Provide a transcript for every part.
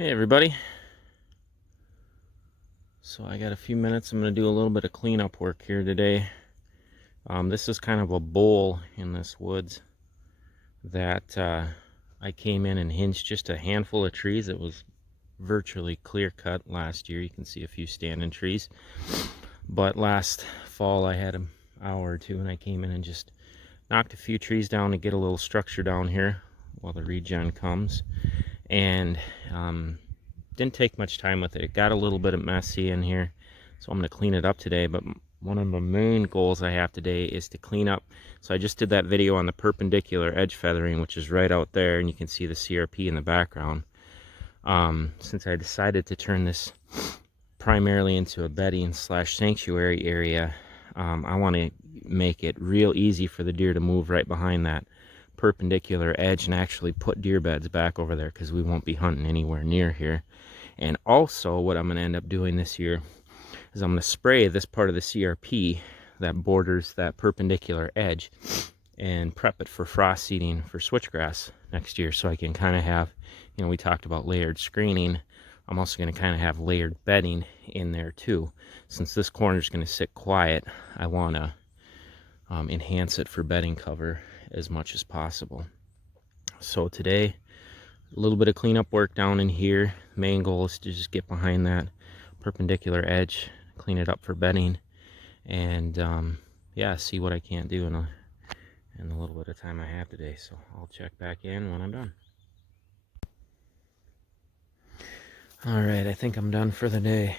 Hey everybody. So I got a few minutes. I'm going to do a little bit of cleanup work here today. This is kind of a bowl in this woods that I came in and hinged just a handful of trees. It was virtually clear cut last year. You can see a few standing trees. But last fall I had an hour or two and I came in and just knocked a few trees down to get a little structure down here while the regen comes. And didn't take much time with it. It got a little bit messy in here, so I'm going to clean it up today. But one of the main goals I have today is to clean up. So I just did that video on the perpendicular edge feathering, which is right out there, and you can see the CRP in the background. Since I decided to turn this primarily into a bedding / sanctuary area, I want to make it real easy for the deer to move right behind that perpendicular edge and actually put deer beds back over there, because we won't be hunting anywhere near here. And also what I'm going to end up doing this year is I'm going to spray this part of the CRP that borders that perpendicular edge and prep it for frost seeding for switchgrass next year, so I can kind of have, we talked about layered screening. I'm also going to kind of have layered bedding in there too. Since this corner is going to sit quiet, I want to enhance it for bedding cover as much as possible. So today, a little bit of cleanup work down in here. Main goal is to just get behind that perpendicular edge, clean it up for bedding, and yeah, see what I can't do in the little bit of time I have today. So I'll check back in when I'm done. All right, I think I'm done for the day.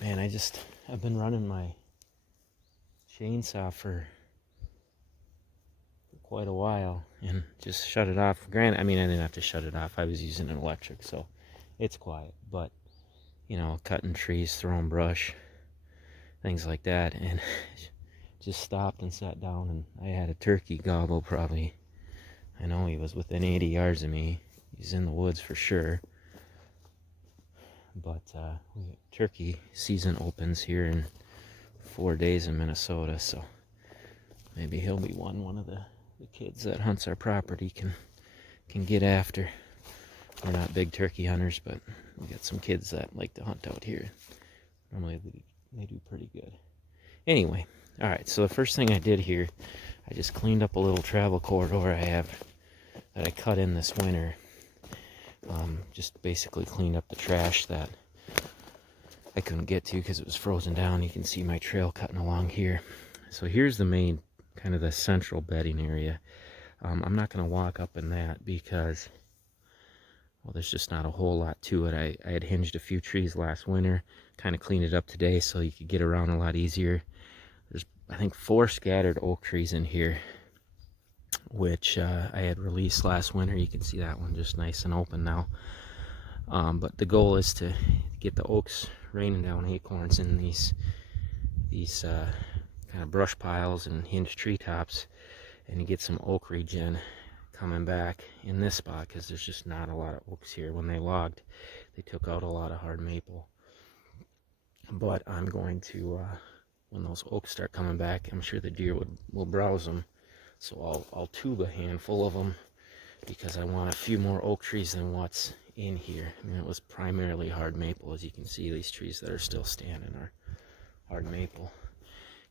Man, I've been running my chainsaw for quite a while and just shut it off. Granted, I didn't have to shut it off. I was using an electric, so it's quiet. But, cutting trees, throwing brush, things like that. And just stopped and sat down, and I had a turkey gobble probably. I know he was within 80 yards of me. He's in the woods for sure. But turkey season opens here in 4 days in Minnesota, so maybe he'll be one of the kids that hunts our property can get after. We're not big turkey hunters, but we got some kids that like to hunt out here. Normally they do pretty good. Anyway, all right, so the first thing I did here, I just cleaned up a little travel corridor I have that I cut in this winter. Just basically cleaned up the trash that I couldn't get to because it was frozen down. You can see my trail cutting along here. So here's the main, kind of the central bedding area. I'm not going to walk up in that because, well, there's just not a whole lot to it. I had hinged a few trees last winter, kind of cleaned it up today so you could get around a lot easier. There's, I think, 4 scattered oak trees in here, which I had released last winter. You can see that one just nice and open now. But the goal is to get the oaks raining down acorns in these kind of brush piles and hinged treetops, and you get some oak regen coming back in this spot, because there's just not a lot of oaks here. When they logged, they took out a lot of hard maple. But I'm going to, when those oaks start coming back, I'm sure the deer will browse them. So I'll tube a handful of them, because I want a few more oak trees than what's in here. It was primarily hard maple. As you can see, these trees that are still standing are hard maple.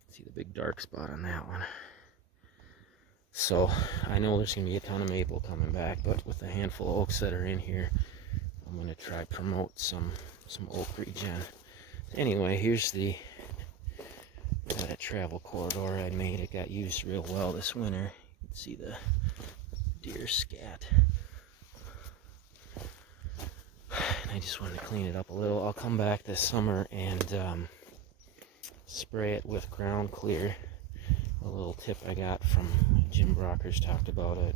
See the big dark spot on that one. So I know there's going to be a ton of maple coming back, but with the handful of oaks that are in here, I'm going to try promote some oak regen. Anyway, here's that travel corridor I made. It got used real well this winter. You can see the deer scat. And I just wanted to clean it up a little. I'll come back this summer and spray it with ground clear. A little tip I got from Jim Brockers, talked about it,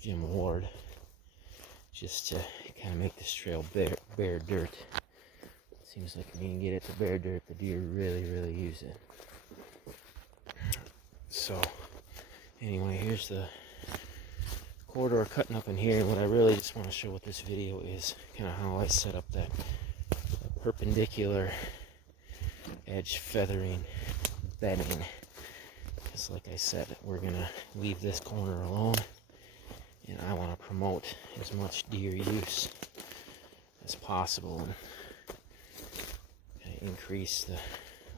Jim Ward, just to kind of make this trail bare dirt. It seems like if you can get it to bare dirt, the deer really use it. So anyway, here's the corridor cutting up in here. And what I really just want to show with this video is kind of how I set up that perpendicular edge feathering bedding. Because like I said, we're gonna leave this corner alone, and I want to promote as much deer use as possible and increase the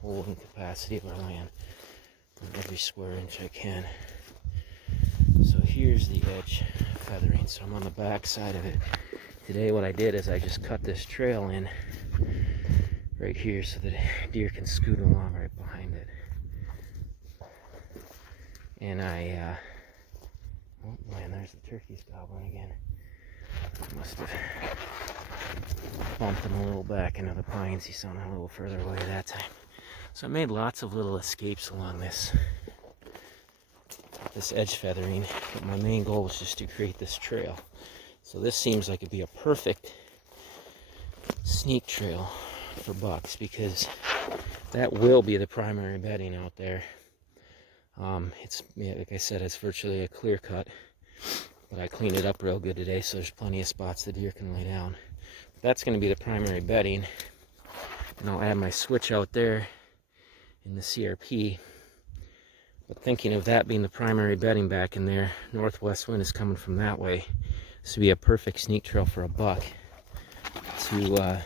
holding capacity of our land on every square inch I can. So here's the edge feathering. So I'm on the back side of it. Today what I did is I just cut this trail in right here so that deer can scoot along right behind it. And oh man, there's the turkeys gobbling again. Must have bumped him a little back into the pines. He sounded a little further away that time. So I made lots of little escapes along this edge feathering, but my main goal was just to create this trail. So this seems like it'd be a perfect sneak trail for bucks, because that will be the primary bedding out there. It's, yeah, like I said, it's virtually a clear cut, but I cleaned it up real good today, so there's plenty of spots the deer can lay down. But that's going to be the primary bedding, and I'll add my switch out there in the CRP. But thinking of that being the primary bedding back in there, northwest wind is coming from that way. This would be a perfect sneak trail for a buck to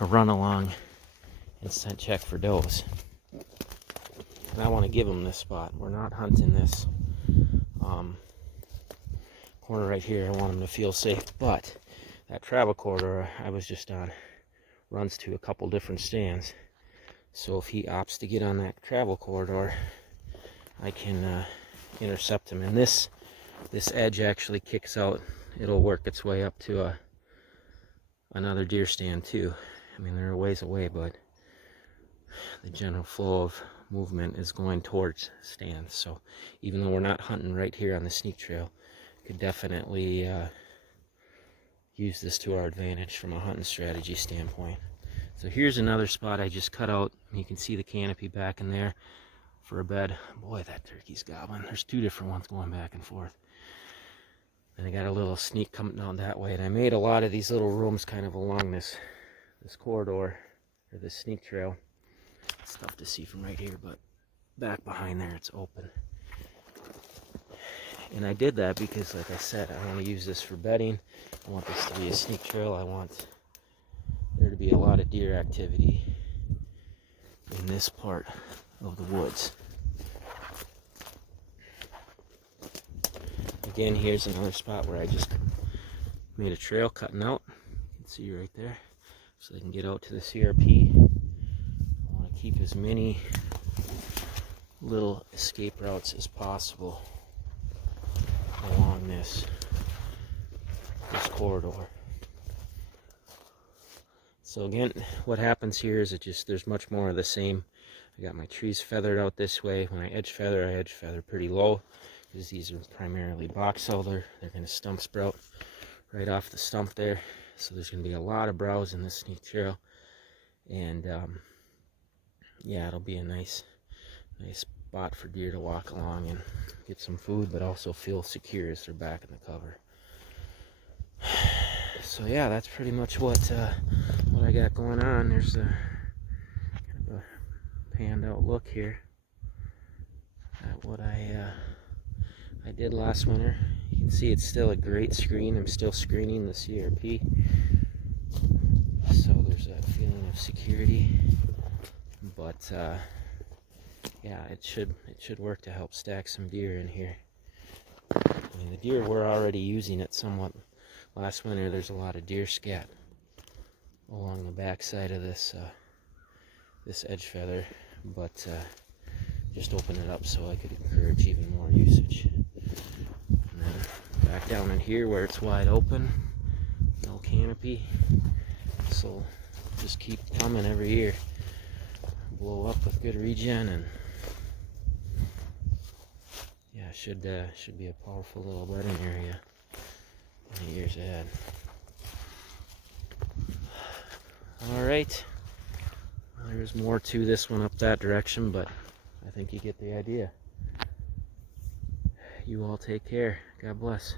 run along and scent check for does. And I want to give them this spot. We're not hunting this corner right here. I want them to feel safe. But that travel corridor I was just on runs to a couple different stands. So if he opts to get on that travel corridor, I can intercept him. And this edge actually kicks out. It'll work its way up to another deer stand too. I mean, they're a ways away, but the general flow of movement is going towards stands. So even though we're not hunting right here on the sneak trail, could definitely use this to our advantage from a hunting strategy standpoint. So here's another spot I just cut out. You can see the canopy back in there for a bed. Boy, that turkey's gobbling. There's two different ones going back and forth. And I got a little sneak coming down that way. And I made a lot of these little rooms kind of along this corridor, or this sneak trail. It's tough to see from right here, but back behind there it's open. And I did that because, like I said, I want to use this for bedding. I want this to be a sneak trail. I want there to be a lot of deer activity in this part of the woods. Again, here's another spot where I just made a trail cutting out. You can see right there, so they can get out to the CRP. I want to keep as many little escape routes as possible along this corridor. So again, what happens here is there's much more of the same. I got my trees feathered out this way. When I edge feather pretty low, because these are primarily box elder. They're going to stump sprout right off the stump there. So there's going to be a lot of browse in this sneak trail. And yeah, it'll be a nice spot for deer to walk along and get some food, but also feel secure as they're back in the cover. So yeah, that's pretty much what I got going on. There's a kind of a panned out look here at what I did last winter. You can see it's still a great screen. I'm still screening the CRP, so there's a feeling of security. But yeah, it should work to help stack some deer in here. I mean, the deer were already using it somewhat. Last winter, there's a lot of deer scat along the back side of this edge feather, but just open it up so I could encourage even more usage. And then back down in here where it's wide open, no canopy, so just keep coming every year. Blow up with good regen, and yeah, should be a powerful little bedding area in the years ahead. Alright, there's more to this one up that direction, but I think you get the idea. You all take care. God bless.